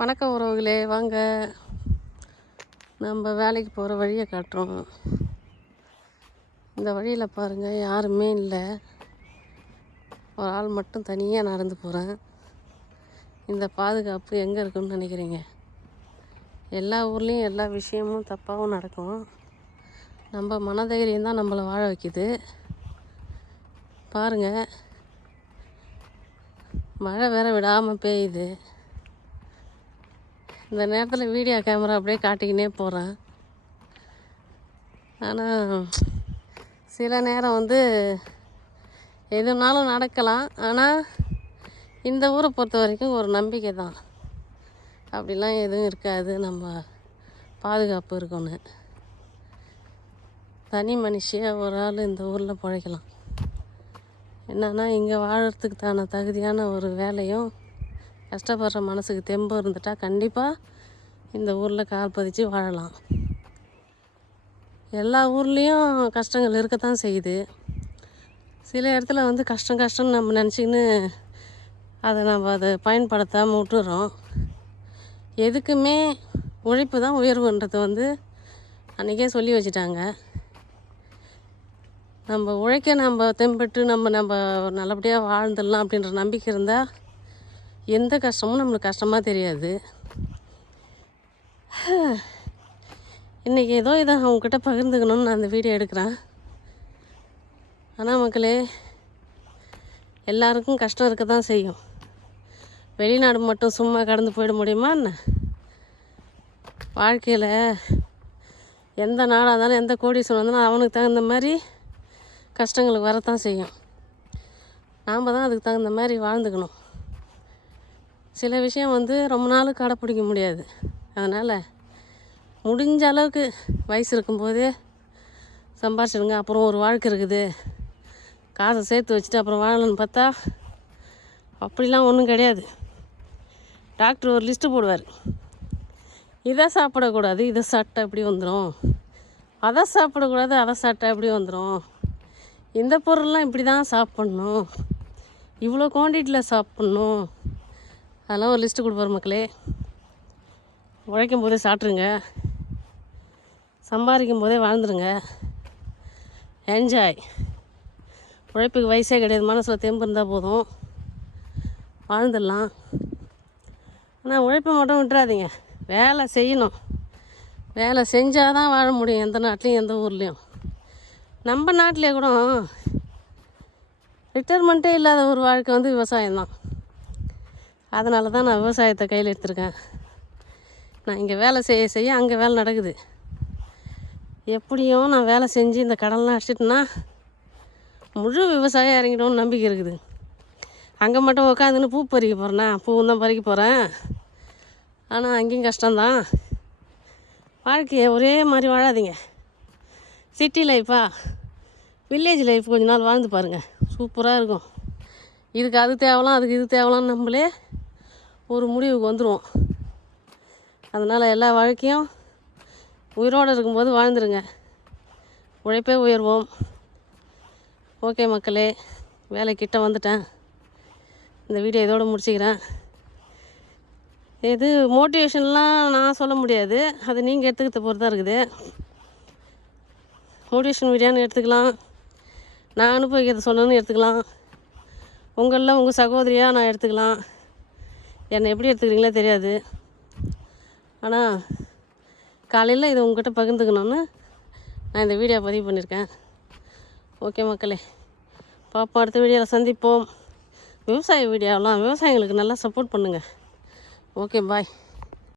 வணக்கம் உறவுகளே, வாங்க நம்ம வேலைக்கு போகிற வழியை காட்டுறோம். இந்த வழியில் பாருங்கள், யாருமே இல்லை, ஒரு ஆள் மட்டும் தனியாக நடந்து போகிறேன். இந்த பாதுகாப்பு எங்கே இருக்குன்னு நினைக்கிறீங்க? எல்லா ஊர்லேயும் எல்லா விஷயமும் தப்பாகவும் நடக்கும். நம்ம மனதைரியம் தான் நம்மளை வாழ வைக்குது. பாருங்கள், மழை வேற விடாமல் பெய்யுது. இந்த நேரத்தில் வீடியோ கேமரா அப்படியே காட்டிக்கினே போகிறேன். ஆனால் சில நேரம் எதுனாலும் நடக்கலாம். ஆனால் இந்த ஊரை பொறுத்த வரைக்கும் ஒரு நம்பிக்கை தான். அப்படிலாம் எதுவும் இருக்காது, நம்ம பாதுகாப்பு இருக்குன்னு. தனி மனுஷியாக ஒரு ஆள் இந்த ஊரில் பிழைக்கலாம். என்னன்னா, இங்கே வாழறதுக்கு தான தகுதியான ஒரு வேலையும் கஷ்டப்படுற மனசுக்கு தெம்பு இருந்துட்டால் கண்டிப்பாக இந்த ஊரில் கால் பதிச்சு வாழலாம். எல்லா ஊர்லேயும் கஷ்டங்கள் இருக்கத்தான் செய்யுது. சில இடத்துல கஷ்டம்னு நம்ம நினச்சிக்கின்னு அதை பயன்படுத்தாமல் விட்டுறோம். எதுக்குமே உழைப்பு தான் உயர்வுன்றது அன்றைக்கே சொல்லி வச்சுட்டாங்க. நம்ம உழைக்க நம்ம தெம்பெட்டு நம்ம நல்லபடியாக வாழ்ந்துடலாம் அப்படின்ற நம்பிக்கை இருந்தால் எந்த கஷ்டமும் நம்மளுக்கு கஷ்டமாக தெரியாது. இன்றைக்கி ஏதோ இதை அவங்கக்கிட்ட பகிர்ந்துக்கணும்னு நான் அந்த வீடியோ எடுக்கிறேன். ஆனால் மக்களே, எல்லாருக்கும் கஷ்டம் இருக்க தான் செய்யும். வெளிநாடு மட்டும் சும்மா கடந்து போயிட முடியுமா என்ன? வாழ்க்கையில் எந்த நாடாக இருந்தாலும் எந்த கோடீஸ்வரன் இருந்தாலும் அவனுக்கு தகுந்த மாதிரி கஷ்டங்களுக்கு வரத்தான் செய்யும். நாம் தான் அதுக்கு தகுந்த மாதிரி வாழ்ந்துக்கணும். சில விஷயம் ரொம்ப நாள் கடைப்பிடிக்க முடியாது. அதனால் முடிஞ்ச அளவுக்கு வயசு இருக்கும்போதே சம்பாரிச்சிடுங்க. அப்புறம் ஒரு வாழ்க்கை இருக்குது, காசை சேர்த்து வச்சுட்டு அப்புறம் வாழணும்னு பார்த்தா அப்படிலாம் ஒன்றும் கிடையாது. டாக்டர் ஒரு லிஸ்ட்டு போடுவார். இதை சாப்பிடக்கூடாது, இதை சாப்பிட்டா எப்படி வந்துடும், அதை சாப்பிடக்கூடாது, அதை சாப்பிட்டா எப்படி வந்துடும், இந்த பொருள்லாம் இப்படி தான் சாப்பிட்ணும், இவ்வளோ குவான்டிட்டியில் சாப்பிட்ணும், அதெல்லாம் ஒரு லிஸ்ட்டு கொடுப்பார். மக்களே, உழைக்கும் போதே சாப்பிட்ருங்க, சம்பாதிக்கும் போதே வாழ்ந்துருங்க, என்ஜாய். உழைப்புக்கு வயசே கிடையாது, மனசில் தெம்பு இருந்தால் போதும், வாழ்ந்துடலாம். ஆனால் உழைப்பை மட்டும் விட்டுறாதீங்க, வேலை செய்யணும். வேலை செஞ்சால் தான் வாழ முடியும், எந்த நாட்டிலையும் எந்த ஊர்லேயும். நம்ம நாட்டிலே கூட ரிட்டைர்மெண்ட்டே இல்லாத ஒரு வாழ்க்கை விவசாயம்தான். அதனால தான் நான் விவசாயத்தை கையில் எடுத்திருக்கேன். நான் இங்கே வேலை செய்ய அங்கே வேலை நடக்குது. எப்படியும் நான் வேலை செஞ்சு இந்த கடன்லாம் அடிச்சிட்டேன்னா முழு விவசாயம் இறங்கிடும்னு நம்பிக்கை இருக்குது. அங்கே மட்டும் உட்காந்துன்னு பூ பறிக்க போகிறேன்னா பூவும் தான் பறிக்க போகிறேன். ஆனால் அங்கேயும் கஷ்டம்தான். வாழ்க்கையை ஒரே மாதிரி வாழாதீங்க. சிட்டி லைஃபா வில்லேஜ் லைஃப் கொஞ்ச நாள் வாழ்ந்து பாருங்கள், சூப்பராக இருக்கும். இதுக்கு அது தேவலாம், அதுக்கு இது தேவலான்னு நம்மளே ஒரு முடிவுக்கு வந்துடுவோம். அதனால் எல்லா வாழ்க்கையும் உயிரோடு இருக்கும்போது வாழ்ந்துருங்க. உழைப்பே உயர்வோம். ஓகே மக்களே, வேலைக்கிட்ட வந்துட்டேன். இந்த வீடியோ இதோடு முடிச்சுக்கிறேன். இது மோட்டிவேஷன்லாம் நான் சொல்ல முடியாது, அது நீங்கள் எடுத்துக்கிட்ட பொறுத்து தான் இருக்குது. மோட்டிவேஷன் வீடியோன்னு எடுத்துக்கலாம், நான் அனுபவிக்கிறத சொன்னேன்னு எடுத்துக்கலாம், உங்களில் உங்கள் சகோதரியாக நான் எடுத்துக்கலாம். என்னை எப்படி எடுத்துக்கிறீங்களே தெரியாது. ஆனால் காலையில் இதை உங்கள்கிட்ட பகிர்ந்துக்கணுன்னு நான் இந்த வீடியோ பதிவு பண்ணியிருக்கேன். ஓகே மக்களே, பாப்பா, அடுத்த வீடியோவில் சந்திப்போம். விவசாய வீடியோலாம் விவசாயிகளுக்கு நல்லா சப்போர்ட் பண்ணுங்கள். ஓகே, பாய்.